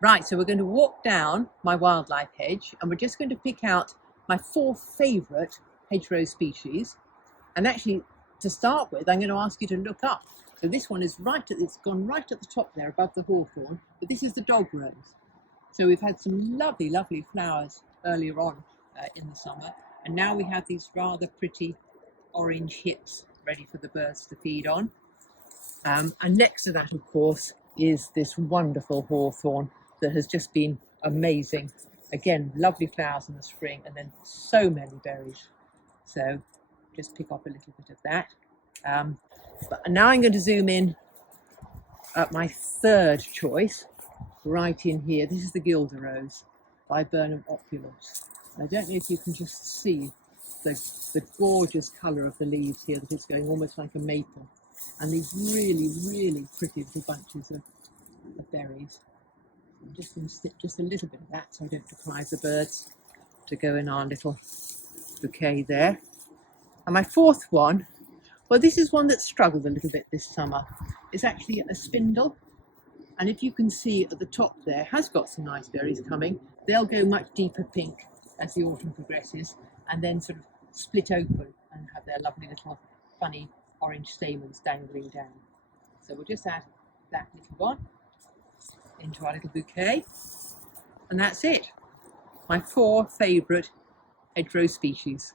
Right, so we're going to walk down my wildlife hedge and we're just going to pick out my 4 favourite hedgerow species. And actually, to start with, I'm going to ask you to look up. So this one is it's gone right at the top there above the hawthorn, but this is the dog rose. So we've had some lovely, lovely flowers earlier on in the summer. And now we have these rather pretty orange hips ready for the birds to feed on. And next to that, of course, is this wonderful hawthorn that has just been amazing. Again, lovely flowers in the spring and then so many berries. So just pick up a little bit of that. But now I'm going to zoom in at my 3rd choice, right in here. This is the Gilder rose by Burnham Opulence. I don't know if you can just see the gorgeous colour of the leaves here, that it's going almost like a maple. And these really, really pretty little bunches of berries. I'm just going to stick just a little bit of that so I don't deprive the birds to go in our little bouquet there. And my 4th one, well, this is one that struggled a little bit this summer. It's actually a spindle. And if you can see at the top there, has got some nice berries coming. They'll go much deeper pink as the autumn progresses and then sort of split open and have their lovely little funny orange stamens dangling down. So we'll just add that little one into our little bouquet. And that's it. My 4 favourite hedgerow species.